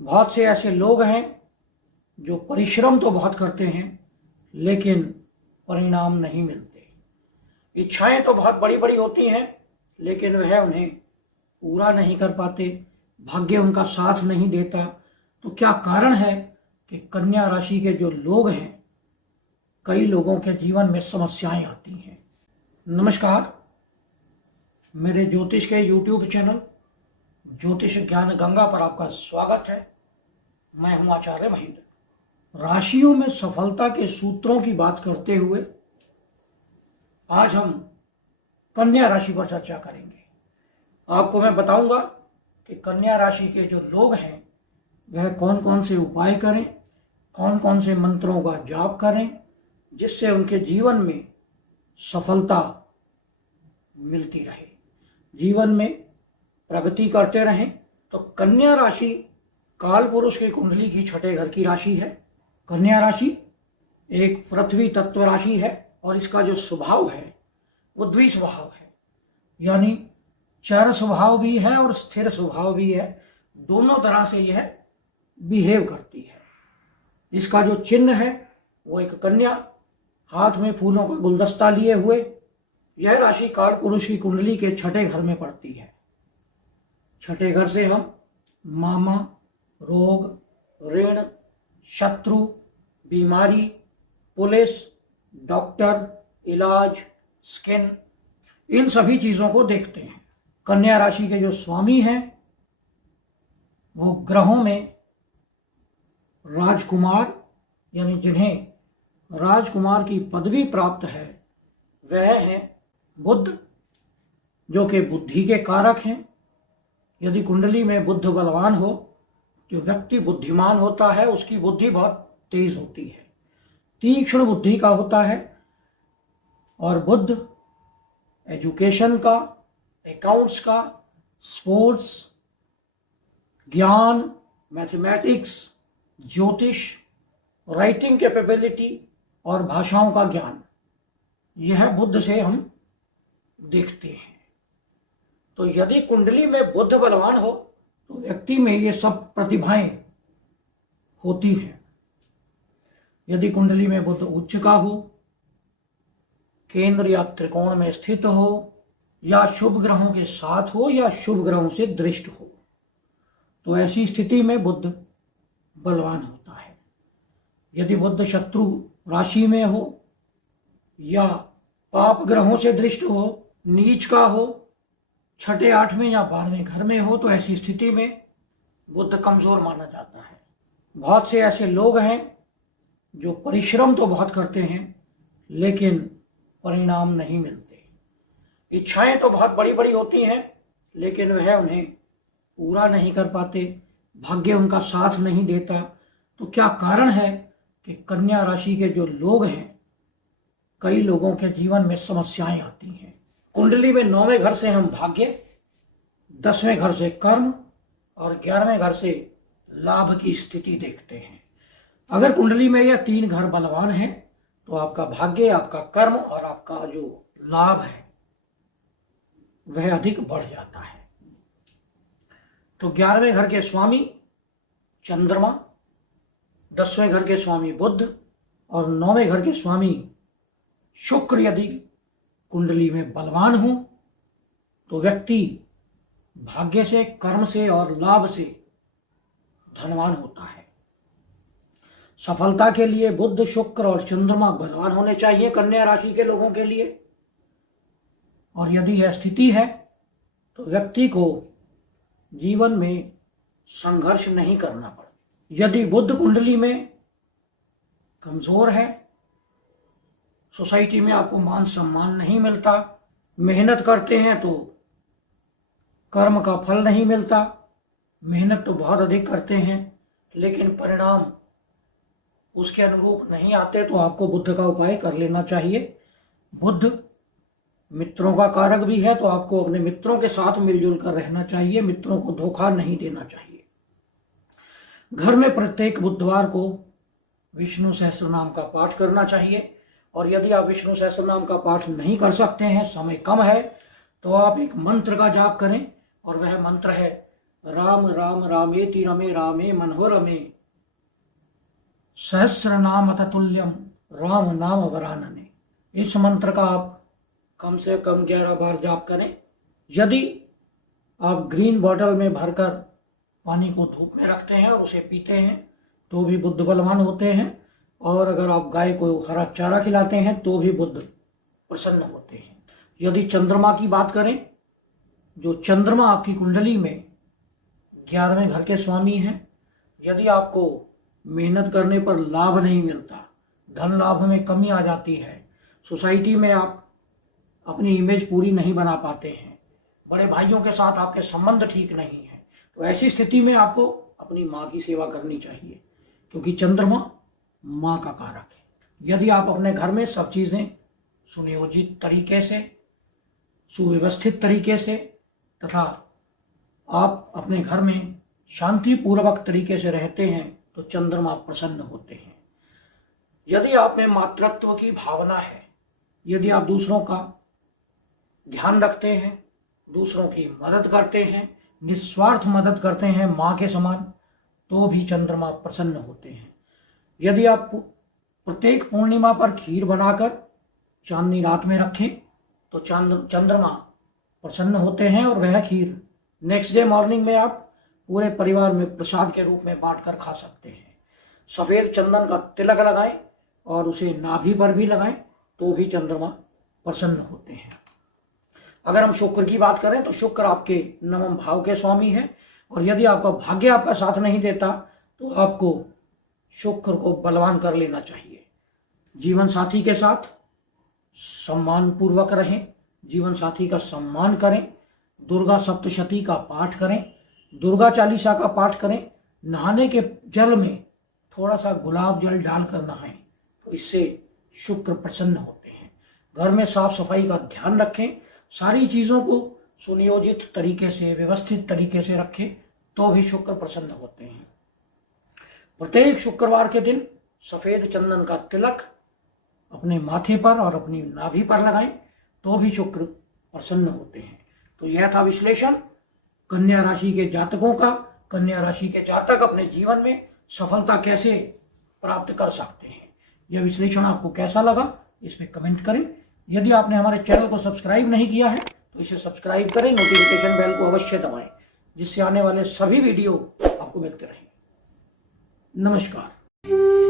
बहुत से ऐसे लोग हैं जो परिश्रम तो बहुत करते हैं लेकिन परिणाम नहीं मिलते। इच्छाएं तो बहुत बड़ी बड़ी होती हैं लेकिन वह उन्हें पूरा नहीं कर पाते, भाग्य उनका साथ नहीं देता। तो क्या कारण है कि कन्या राशि के जो लोग हैं, कई लोगों के जीवन में समस्याएं आती हैं। नमस्कार, मेरे ज्योतिष के YouTube चैनल ज्योतिष ज्ञान गंगा पर आपका स्वागत है। मैं हूं आचार्य महेंद्र। राशियों में सफलता के सूत्रों की बात करते हुए आज हम कन्या राशि पर चर्चा करेंगे। आपको मैं बताऊंगा कि कन्या राशि के जो लोग हैं वह कौन कौन से उपाय करें, कौन कौन से मंत्रों का जाप करें जिससे उनके जीवन में सफलता मिलती रहे, जीवन में प्रगति करते रहें। तो कन्या राशि काल पुरुष की कुंडली की छठे घर की राशि है। कन्या राशि एक पृथ्वी तत्व राशि है और इसका जो स्वभाव है वो द्विस्वभाव है, यानी चर स्वभाव भी है और स्थिर स्वभाव भी है। दोनों तरह से यह बिहेव करती है। इसका जो चिन्ह है वो एक कन्या, हाथ में फूलों का गुलदस्ता लिए हुए। यह राशि काल पुरुष की कुंडली के छठे घर में पड़ती है। छठे घर से हम मामा, रोग, ऋण, शत्रु, बीमारी, पुलिस, डॉक्टर, इलाज, स्किन, इन सभी चीजों को देखते हैं। कन्या राशि के जो स्वामी हैं वो ग्रहों में राजकुमार, यानी जिन्हें राजकुमार की पदवी प्राप्त है, वह हैं बुध, जो कि बुद्धि के कारक हैं। यदि कुंडली में बुध बलवान हो, जो व्यक्ति बुद्धिमान होता है उसकी बुद्धि बहुत तेज होती है, तीक्ष्ण बुद्धि का होता है। और बुध एजुकेशन का, अकाउंट्स का, स्पोर्ट्स, ज्ञान, मैथमेटिक्स, ज्योतिष, राइटिंग कैपेबिलिटी और भाषाओं का ज्ञान, यह बुध से हम देखते हैं। तो यदि कुंडली में बुध बलवान हो तो व्यक्ति में ये सब प्रतिभाएं होती हैं। यदि कुंडली में बुध उच्च का हो, केंद्र या त्रिकोण में स्थित हो, या शुभ ग्रहों के साथ हो, या शुभ ग्रहों से दृष्ट हो, तो ऐसी स्थिति में बुध बलवान होता है। यदि बुध शत्रु राशि में हो या पाप ग्रहों से दृष्ट हो, नीच का हो, छठे, आठवें या 12वें घर में हो, तो ऐसी स्थिति में बुध कमजोर माना जाता है। बहुत से ऐसे लोग हैं जो परिश्रम तो बहुत करते हैं लेकिन परिणाम नहीं मिलते। इच्छाएं तो बहुत बड़ी बड़ी होती हैं लेकिन वह उन्हें पूरा नहीं कर पाते, भाग्य उनका साथ नहीं देता। तो क्या कारण है कि कन्या राशि के जो लोग हैं, कई लोगों के जीवन में समस्याएं आती हैं। कुंडली में 9वें घर से हम भाग्य, 10वें घर से कर्म और 11वें घर से लाभ की स्थिति देखते हैं। अगर कुंडली में यह 3 घर बलवान हैं तो आपका भाग्य, आपका कर्म और आपका जो लाभ है वह अधिक बढ़ जाता है। तो 11वें घर के स्वामी चंद्रमा, 10वें घर के स्वामी बुध और 9वें घर के स्वामी शुक्र यदि कुंडली में बलवान हो तो व्यक्ति भाग्य से, कर्म से और लाभ से धनवान होता है। सफलता के लिए बुध, शुक्र और चंद्रमा बलवान होने चाहिए कन्या राशि के लोगों के लिए। और यदि यह स्थिति है तो व्यक्ति को जीवन में संघर्ष नहीं करना पड़ता। यदि बुध कुंडली में कमजोर है, सोसाइटी में आपको मान सम्मान नहीं मिलता, मेहनत करते हैं तो कर्म का फल नहीं मिलता, मेहनत तो बहुत अधिक करते हैं लेकिन परिणाम उसके अनुरूप नहीं आते, तो आपको बुध का उपाय कर लेना चाहिए। बुध मित्रों का कारक भी है, तो आपको अपने मित्रों के साथ मिलजुल कर रहना चाहिए, मित्रों को धोखा नहीं देना चाहिए। घर में प्रत्येक बुधवार को विष्णु सहस्त्र नाम का पाठ करना चाहिए। और यदि आप विष्णु सहस्त्र नाम का पाठ नहीं कर सकते हैं, समय कम है, तो आप एक मंत्र का जाप करें और वह मंत्र है राम राम रामेति रमे रामे मनोरमे सहस्र नाम ततुल्यम राम नाम वरानने। इस मंत्र का आप कम से कम 11 बार जाप करें। यदि आप ग्रीन बॉटल में भरकर पानी को धूप में रखते हैं और उसे पीते हैं तो भी बुद्ध बलवान होते हैं, और अगर आप गाय को हरा चारा खिलाते हैं तो भी बुद्ध प्रसन्न होते हैं। यदि चंद्रमा की बात करें, जो चंद्रमा आपकी कुंडली में 11वें घर के स्वामी हैं, यदि आपको मेहनत करने पर लाभ नहीं मिलता, धन लाभ में कमी आ जाती है, सोसाइटी में आप अपनी इमेज पूरी नहीं बना पाते हैं, बड़े भाइयों के साथ आपके संबंध ठीक नहीं है, तो ऐसी स्थिति में आपको अपनी माँ की सेवा करनी चाहिए, क्योंकि चंद्रमा माँ का कारक है। यदि आप अपने घर में सब चीज़ें सुनियोजित तरीके से, सुव्यवस्थित तरीके से तथा आप अपने घर में शांतिपूर्वक तरीके से रहते हैं तो चंद्रमा प्रसन्न होते हैं। यदि आप में मातृत्व की भावना है, यदि आप दूसरों का ध्यान रखते हैं, दूसरों की मदद करते हैं, निस्वार्थ मदद करते हैं माँ के समान, तो भी चंद्रमा प्रसन्न होते हैं। यदि आप प्रत्येक पूर्णिमा पर खीर बनाकर चांदनी रात में रखें तो चंद्रमा प्रसन्न होते हैं, और वह खीर नेक्स्ट डे मॉर्निंग में आप पूरे परिवार में प्रसाद के रूप में बांट कर खा सकते हैं। सफ़ेद चंदन का तिलक लगाएं और उसे नाभि पर भी लगाएं तो भी चंद्रमा प्रसन्न होते हैं। अगर हम शुक्र की बात करें तो शुक्र आपके नवम भाव के स्वामी है, और यदि आपका भाग्य आपका साथ नहीं देता तो आपको शुक्र को बलवान कर लेना चाहिए। जीवन साथी के साथ सम्मान पूर्वक रहें, जीवन साथी का सम्मान करें, दुर्गा सप्तशती का पाठ करें, दुर्गा चालीसा का पाठ करें, नहाने के जल में थोड़ा सा गुलाब जल डालकर नहाएं तो इससे शुक्र प्रसन्न होते हैं। घर में साफ सफाई का ध्यान रखें, सारी चीज़ों को सुनियोजित तरीके से, व्यवस्थित तरीके से रखें तो भी शुक्र प्रसन्न होते हैं। प्रत्येक शुक्रवार के दिन सफ़ेद चंदन का तिलक अपने माथे पर और अपनी नाभि पर लगाएं तो भी शुक्र प्रसन्न होते हैं। तो यह था विश्लेषण कन्या राशि के जातकों का। कन्या राशि के जातक अपने जीवन में सफलता कैसे प्राप्त कर सकते हैं। यह विश्लेषण आपको कैसा लगा इसमें कमेंट करें। यदि आपने हमारे चैनल को सब्सक्राइब नहीं किया है तो इसे सब्सक्राइब करें, नोटिफिकेशन बेल को अवश्य दबाएं, जिससे आने वाले सभी वीडियो आपको मिलते रहें। नमस्कार।